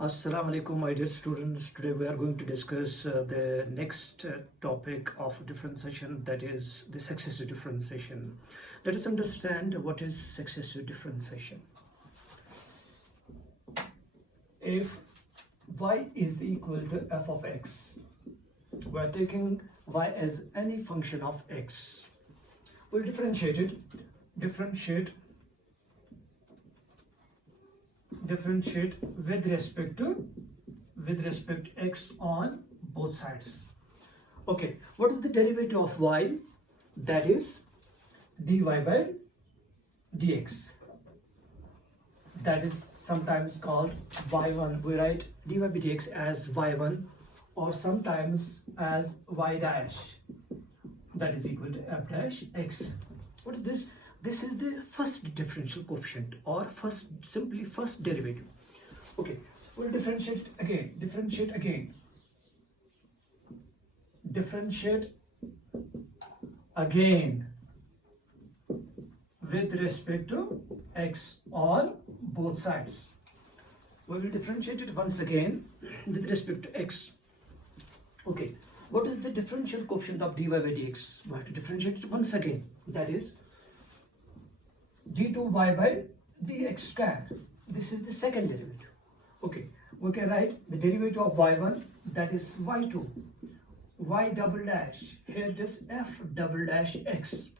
Assalamu alaikum, my dear students. Today we are going to discuss the next topic of differentiation, that is the successive differentiation. Let us understand what is successive differentiation. If y is equal to f of x, we are taking y as any function of x. We'll differentiate with respect to x on both sides. Okay, what is the derivative of y? That is dy by dx. That is sometimes called y1. We write dy by dx as y1, or sometimes as y dash, that is equal to f dash x. What is this? This is the first differential coefficient, or simply first derivative. Okay, we'll differentiate again with respect to x on both sides. We will differentiate it once again with respect to x. Okay, what is the differential coefficient of dy by dx? We have to differentiate it once again. That is d2y by dx square. This is the second derivative. Okay, we can write the derivative of y1, that is y2, y double dash, here it is f double dash x.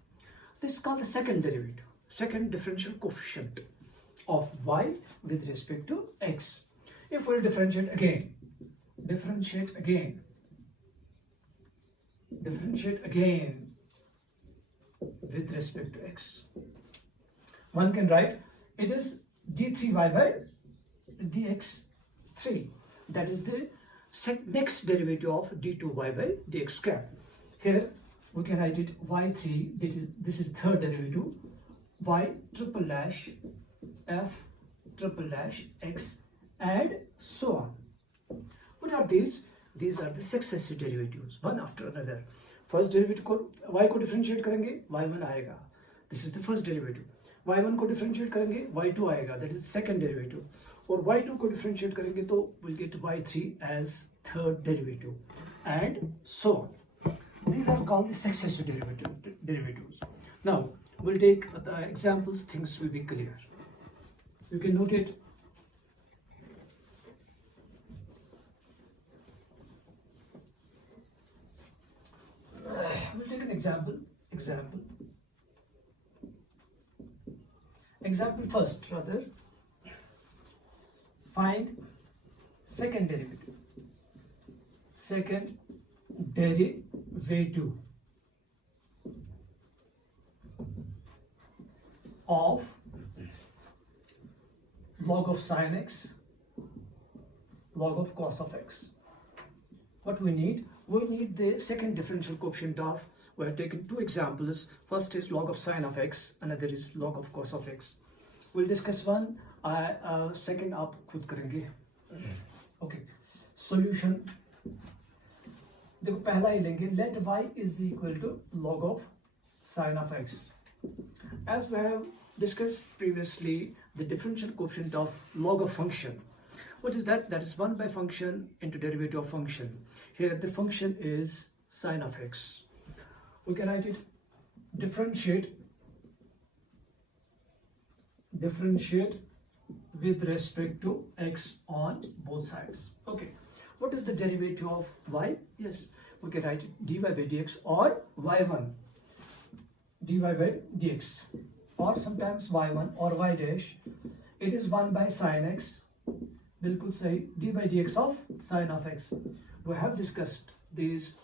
This is called the second derivative, second differential coefficient of y with respect to x. If we differentiate again with respect to x, one can write it is d3y by dx3. That is the next derivative of d2y by dx square. Here we can write it y3, this is third derivative, y triple dash f triple dash x, and so on. What are these? These are the successive derivatives, one after another. First derivative को y को differentiate करेंगे, y1 आएगा. This is the first derivative. y1 को differentiate करेंगे, y2 आएगा, that is second derivative. और y2 को differentiate करेंगे तो we'll get y3 as third derivative, and so on. These are called the successive derivatives. Now we'll take the examples, things will be clear. You can note it. We'll take an example first, rather. Find second derivative of log of sin x, log of cos of x. What we need? We need the second differential coefficient of, we have taken two examples. First is log of sin of x, another is log of cos of x. We'll discuss one, second आप खुद करेंगे. Okay, solution. देखो पहला ही लेंगे, let y is equal to log of sin of x. As we have discussed previously, the differential coefficient of log of function. What is that? That is 1 by function into derivative of function. Here the function is sin of x. We can write it differentiate with respect to x on both sides. Okay, what is the derivative of y? Yes, we can write it dy by dx, or y1 dy by dx, or sometimes y1 or y dash. It is 1 by sin x. बिल्कुल सही, d by dx of sin of x. We have discussed this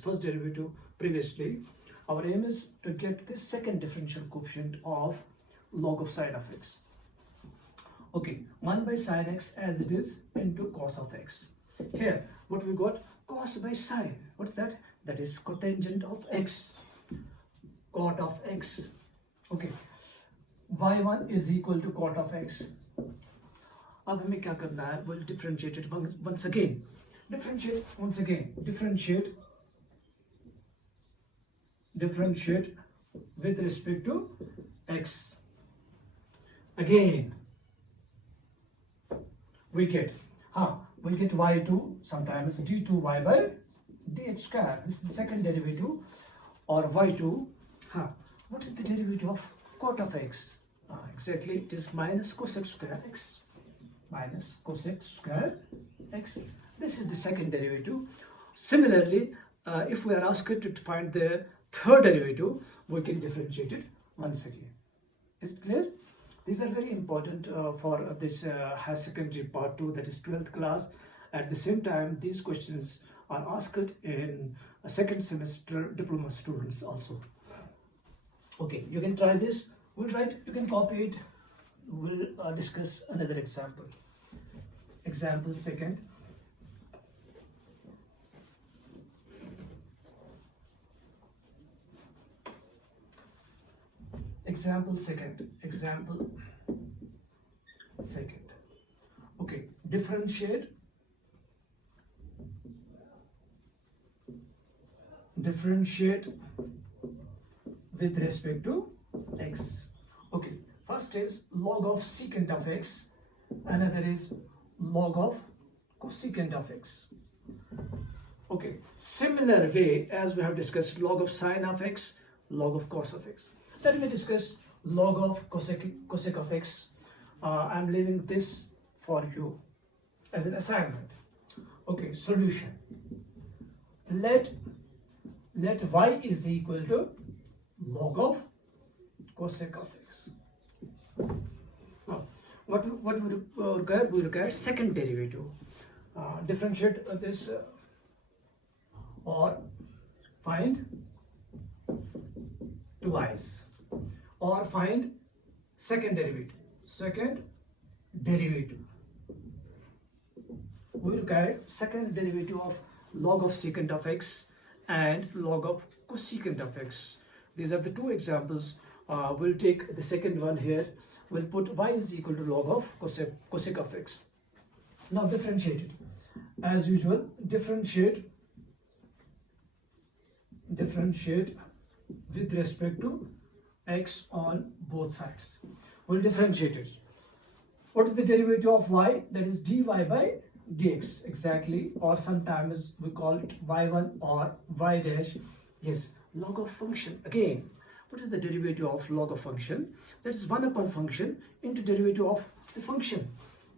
first derivative previously. Our aim is to get the second differential coefficient of log of sin of x. Okay, 1 by sin x as it is into cos of x. Here, what we got? Cos by sin. What's that? That is cotangent of x. Cot of x. Okay, y1 is equal to cot of x. अब हमें क्या करना है? We'll differentiate it once again. Differentiate with respect to x. Again, we get we'll get y2 sometimes d2y by dx square. This is the second derivative. Or y2, what is the derivative of cot of x? Exactly, it is minus cosec square x. Minus cosec square x. This is the second derivative. Similarly, if we are asked to find the third derivative, we can differentiate it once again. Is it clear? These are very important for this higher secondary part 2, that is 12th class. At the same time, these questions are asked in a second semester diploma students also. Okay, you can try this. We'll try it. You can copy it. We'll discuss another example. Example second. Example second. Okay, differentiate with respect to x. Okay, first is log of secant of x, another is log of cosecant of x. Okay, similar way as we have discussed log of sine of x, log of cos of x. Let me discuss log of cosec of x. I'm leaving this for you as an assignment. Okay, solution. Let y is equal to log of cosec of x. Now, what we require? We require second derivative. Differentiate this or find twice, or find second derivative. We require second derivative of log of secant of x and log of cosecant of x. These are the two examples. We'll take the second one here. We'll put y is equal to log of cosec of x. Now differentiate it. As usual, differentiate with respect to x on both sides. We'll differentiate it. What is the derivative of y? That is dy by dx, exactly, or sometimes we call it y1 or y dash. Yes, log of function. Again, what is the derivative of log of function? That is 1 upon function into derivative of the function.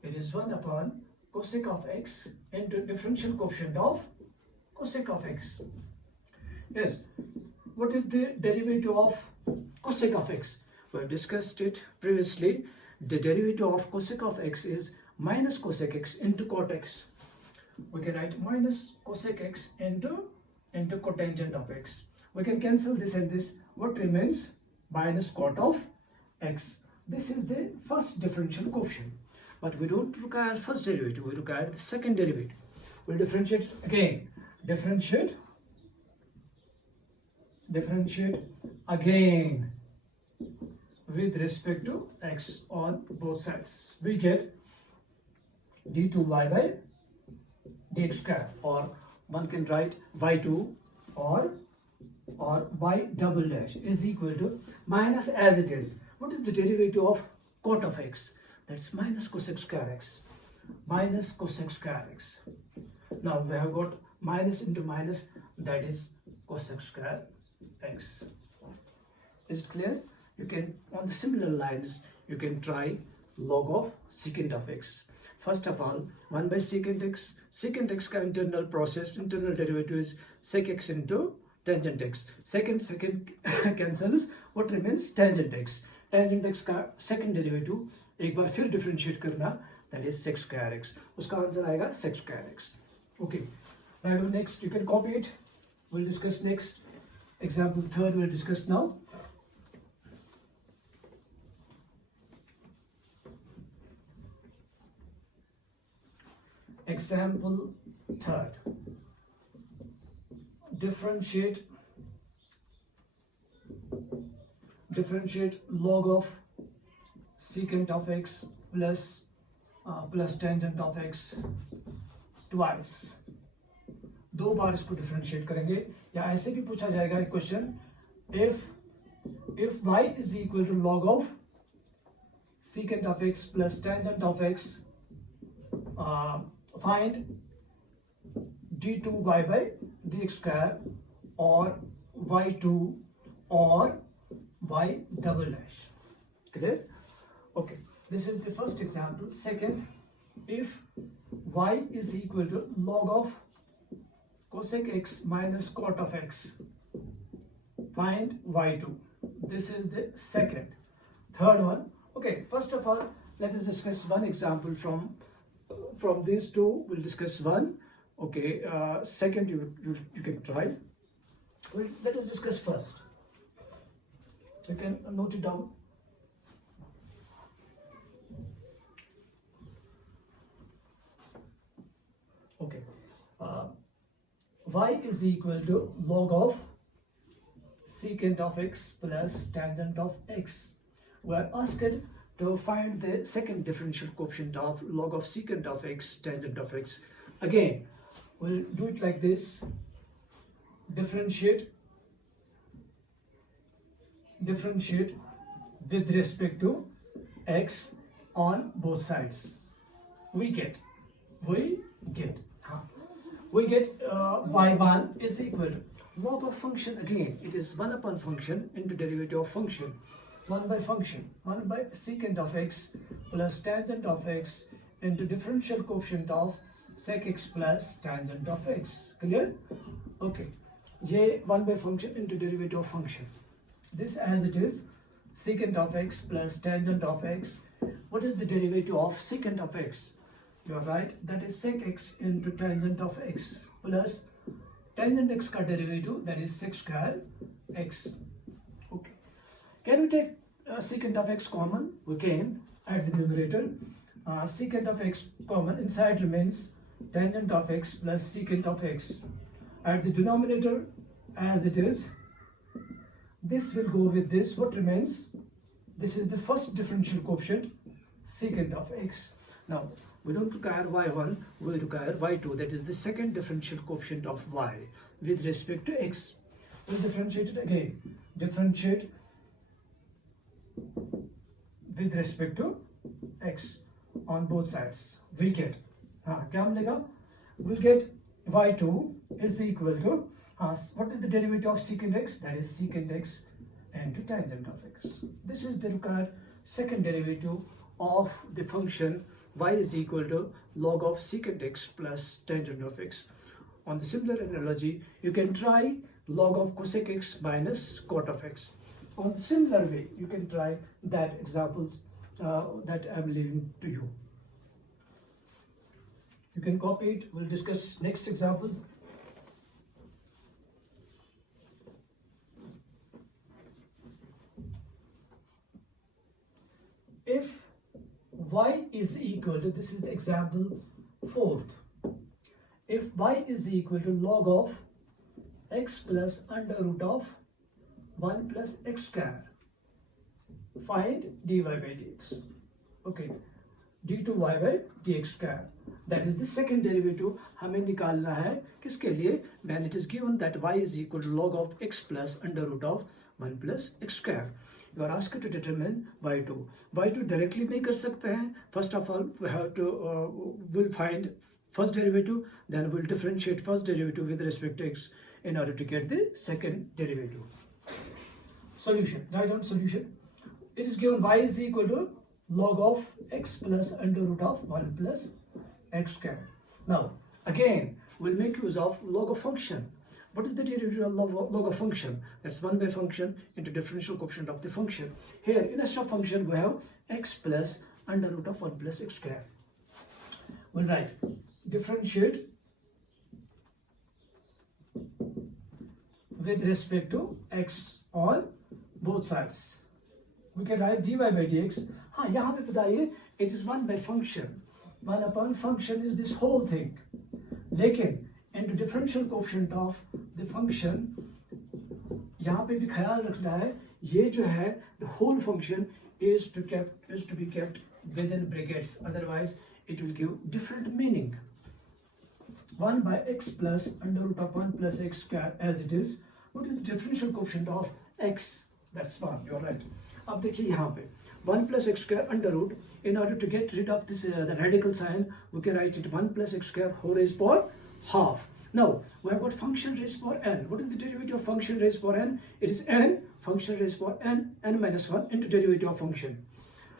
It is 1 upon cosec of x into differential coefficient of cosec of x. Yes, what is the derivative of cosec of x? We have discussed it previously. The derivative of cosec of x is minus cosec x into cot x. We can write minus cosec x into cotangent of x. We can cancel this and this. What remains? Minus cot of x. This is the first differential coefficient. But we don't require first derivative. We require the second derivative. We'll differentiate again. Differentiate again with respect to x on both sides. We get d2y by dx square, or one can write y2 or y double dash is equal to minus, as it is. What is the derivative of cot of x? That's minus cosec square x. Minus cosec square x. Now we have got minus into minus, that is cosec square x. Is it clear? You can, on the similar lines, you can try log of secant of x. First of all, 1 by secant x. Secant x का internal process, internal derivative is sec x into tangent x. Second cancels. What remains? Tangent x. Tangent x का second derivative एक बार फिर differentiate करना, that is sec square x. उसका answer आएगा sec square x. Okay. Now next, you can copy it. We'll discuss next. Example third we'll discuss now. Example third. Differentiate log of secant of x plus tangent of x twice. दो बार इसको differentiate करेंगे, या ऐसे भी पूछा जाएगा एक question, if y is equal to log of secant of x plus tangent of x find d2y by dx square or y2 or y double dash. Clear? Okay, this is the first example. Second, if y is equal to log of cosec x minus cot of x, find y2. This is the second. Third one. Okay, first of all, let us discuss one example from these two. We'll discuss one. Okay, second you can try. Well, let us discuss first. You can note it down. Okay, y is equal to log of secant of x plus tangent of x. We are asked to find the second differential coefficient of log of secant of x, tangent of x. Again, we'll do it like this. Differentiate with respect to x on both sides. We get y1 is equal to log of function. Again, it is 1 upon function into derivative of function. 1 by function, 1 by secant of x plus tangent of x into differential coefficient of sec x plus tangent of x. Clear? Okay. Ye 1 by function into derivative of function. This as it is, secant of x plus tangent of x. What is the derivative of secant of x? You are right, that is sec x into tangent of x plus tangent x ka derivative, that is sec square x. Okay. Can we take secant of x common? We can. At the numerator, secant of x common, inside remains tangent of x plus secant of x. At the denominator, as it is, this will go with this. What remains? This is the first differential coefficient, secant of x. Now, we don't require y1, we require y2, that is the second differential coefficient of y with respect to x. We'll differentiate it again. Differentiate with respect to x on both sides. We get, kya milega? We'll get y2 is equal to, what is the derivative of secant x? That is secant x into tangent of x. This is the required second derivative of the function y is equal to log of secant x plus tangent of x. On the similar analogy, you can try log of cosec x minus cot of x. On the similar way, you can try that examples that I am leaving to you. You can copy it. We'll discuss next example. If y is equal to, this is the example fourth, if y is equal to log of x plus under root of 1 plus x square, find dy by dx. Okay, d2y by dx square, that is the second derivative हमें निकालना है. किसके लिए? When it is given that y is equal to log of x plus under root of 1 plus x square. You are asked to determine y2. y2 directly नहीं कर सकते हैं. First of all, we have to we'll find first derivative, then we'll differentiate first derivative with respect to x in order to get the second derivative. Solution. Write down solution. It is given y is equal to log of x plus under root of 1 plus x square. Now, again, we'll make use of log of function. What is the derivative of log of function? That's 1 by function into differential coefficient of the function. Here, instead of function, we have x plus under root of 1 plus x square. We'll write differentiate with respect to x on both sides. We can write dy by dx. हाँ, यहाँ पे बताइए, it is 1 by function. 1 upon function is this whole thing. लेकिन into differential coefficient of the function, यहाँ पे भी ख्याल रखना है, ये जो है the whole function is to be kept within brackets. Otherwise, it will give different meaning. 1 by x plus under root of 1 plus x square as it is. What is the differential coefficient of x? That's 1. You're right. अब देखिए यहाँ पे 1 plus x square under root. In order to get rid of this the radical sign, we can write it 1 plus x square whole raised power half. Now we have got function raised power n. What is the derivative of function raised power n? It is n function raised power n minus 1 into derivative of function.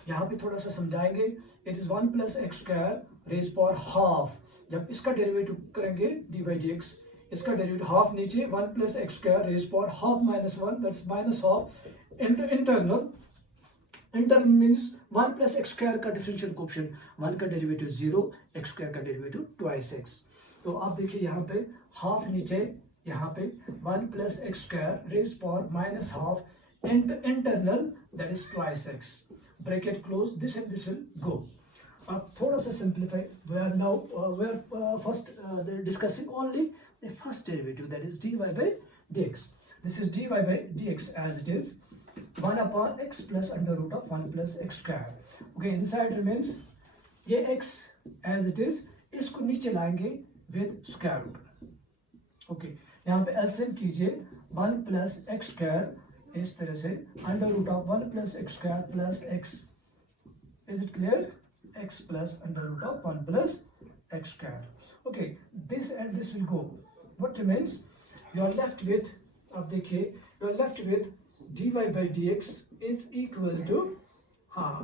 यहाँ पे थोड़ा सा समझाएंगे. It is 1 plus x square raised power half. जब इसका derivative करेंगे d by dx, इसका derivative half नीचे 1 plus x square raised power half minus 1, that's minus half into internal. Internal means 1 plus x square का differential coefficient 1 का derivative 0, x square का derivative twice x. तो आप देखिए यहाँ पे हाफ नीचे, यहाँ पे 1 plus x square raised power minus half into internal, that is twice x. Bracket close, this and this will go. अब थोड़ा सा simplify. We are now first discussing only the first derivative, that is dy by dx. This is dy by dx as it is 1 upon x plus under root of 1 plus x square. Okay, inside remains ये x as it is, इसको नीचे लाएंगे with square root. Okay, यहाँ पे LCM कीजिए 1 plus x square इस तरह से under root of 1 plus x square plus x. Is it clear? X plus under root of 1 plus x square. Okay, this and this will go. What remains? You are left with, अब देखिए, you are left with dy by dx is equal to,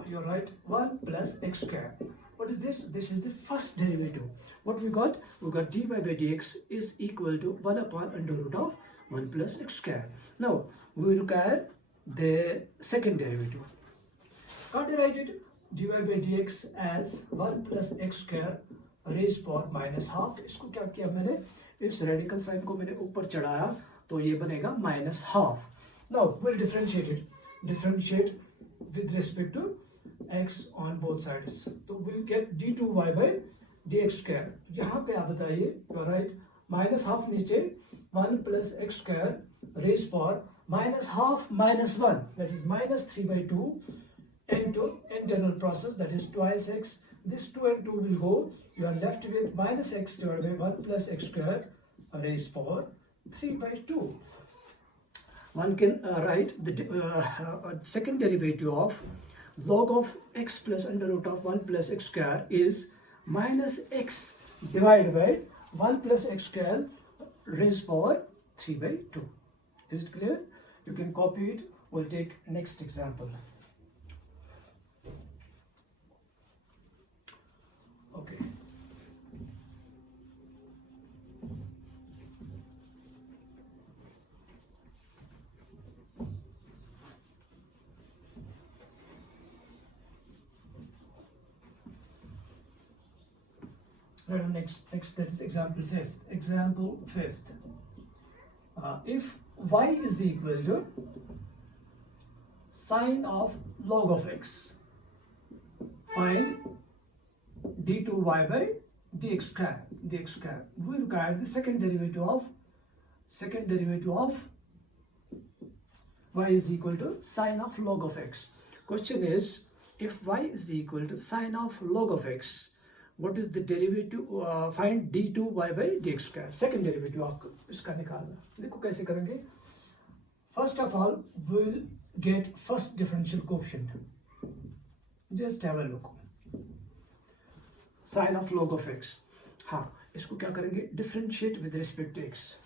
you're right, 1 plus x square. What is this? This is the first derivative. What we got? We got dy by dx is equal to 1 upon under root of 1 plus x square. Now, we require the second derivative. Can't I write it? Dy by dx as 1 plus x square raised power minus half. इसको क्या किया मैंने? इस radical sign को मैंने ऊपर चढ़ाया, तो ये बनेगा minus half. Now we'll differentiate it. Differentiate with respect to x on both sides. So we'll get d2y by dx square. यहाँ पे आप बताइए, you're right. Minus half नीचे 1 plus x square raised power minus half minus 1. That is minus 3 by 2 into internal process, that is twice x. This 2 and 2 will go. You are left with minus x divided by 1 plus x square raised power 3 by 2. One can write the second derivative of log of x plus under root of 1 plus x square is minus x divided by 1 plus x square raised power 3 by 2. Is it clear? You can copy it. We'll take next example. Okay. Next, that is example fifth. Example fifth. If y is equal to sine of log of x, find d2y by dx square. We require the second derivative of y is equal to sine of log of x. Question is, if y is equal to sine of log of x, what is the derivative? Find d2y by dx square. Second derivative आपको इसका निकालना. देखो कैसे करेंगे. First of all, we will get first differential coefficient. Just have a look. Sine of log of x. हाँ, इसको क्या करेंगे? Differentiate with respect to x.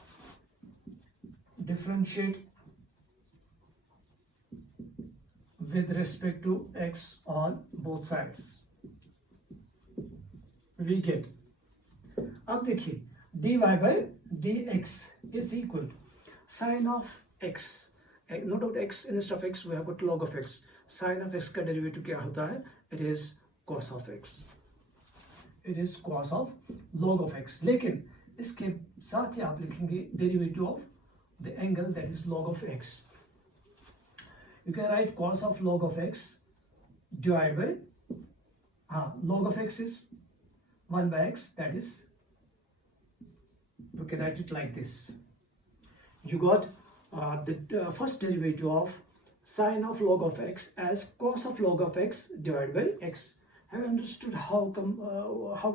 Differentiate with respect to x on both sides. We get, अब देखिए dy by dx is equal to sine of x. Note out x instead of x we have got log of x. Sine of x का derivative क्या होता है? It is cos of x. It is cos of log of x. लेकिन इसके साथ ही आप लिखेंगे derivative of the angle, that is log of x. You can write cos of log of x divided by log of x is 1 by x, that is, we can write it like this. You got the first derivative of sine of log of x as cos of log of x divided by x. Have you understood how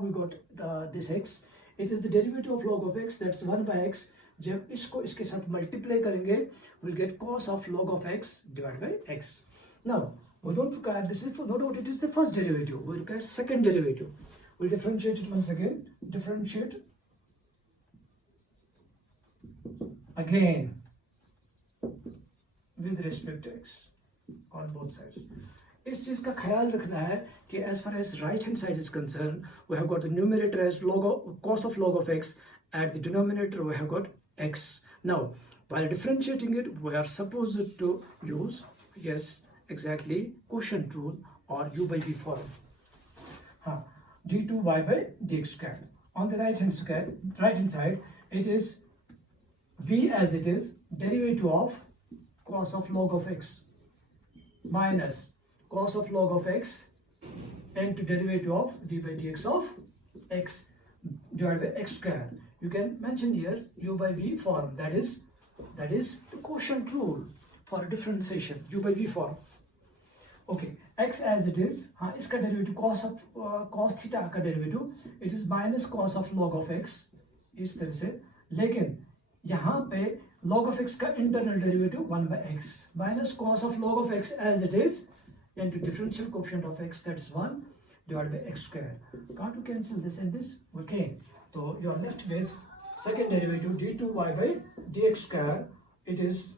we got this x? It is the derivative of log of x, that's 1 by x. जब इसको इसके साथ multiply करेंगे, we'll get cos of log of x divided by x. Now We don't look at this, no doubt it is the first derivative. We'll look at second derivative. We'll differentiate it once again. Differentiate again with respect to x on both sides. इस चीज का ख्याल रखना है कि as far as right hand side is concerned, we have got the numerator as cos of log of x. At the denominator we have got x. Now, while differentiating it, we are supposed to use, yes, exactly, quotient rule or u by v form. d2y by dx squared. On the right hand side, it is v as it is derivative of cos of log of x minus cos of log of x into derivative of d by dx of x divided by x squared. You can mention here u by v form, that is the quotient rule for differentiation, u by v form. Okay, x as it is, इसका derivative cos theta का derivative, it is minus cos of log of x इस तरह से, लेकिन यहाँ पे log of x का internal derivative 1 by x minus cos of log of x as it is into differential coefficient of x, that's 1 divided by x square. Can't you cancel this and this? Okay, so you are left with second derivative d2y by dx square. It is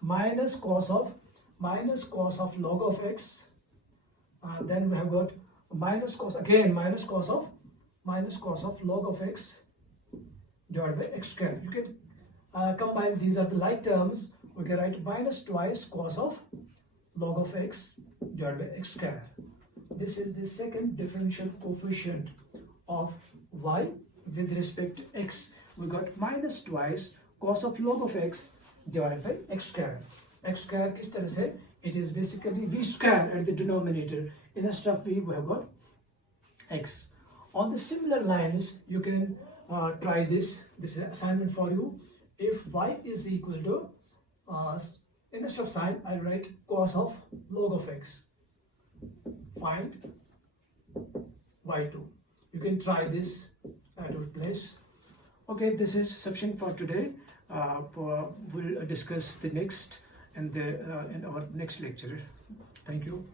minus cos of log of x. Then we have got minus cos of log of x divided by x square. You can combine, these are the like terms. We can write minus twice cos of log of x divided by x square. This is the second differential coefficient of y with respect to x. We got minus twice cos of log of x divided by x square. X square किस तरह से? It is basically v square at the denominator. Instead of v, we have got x. On the similar lines, you can try this. This is an assignment for you. If y is equal to, instead of sign, I'll write cos of log of x. Find y2. You can try this at your place. Okay, this is sufficient for today. We'll discuss the next in our next lecture. Thank you.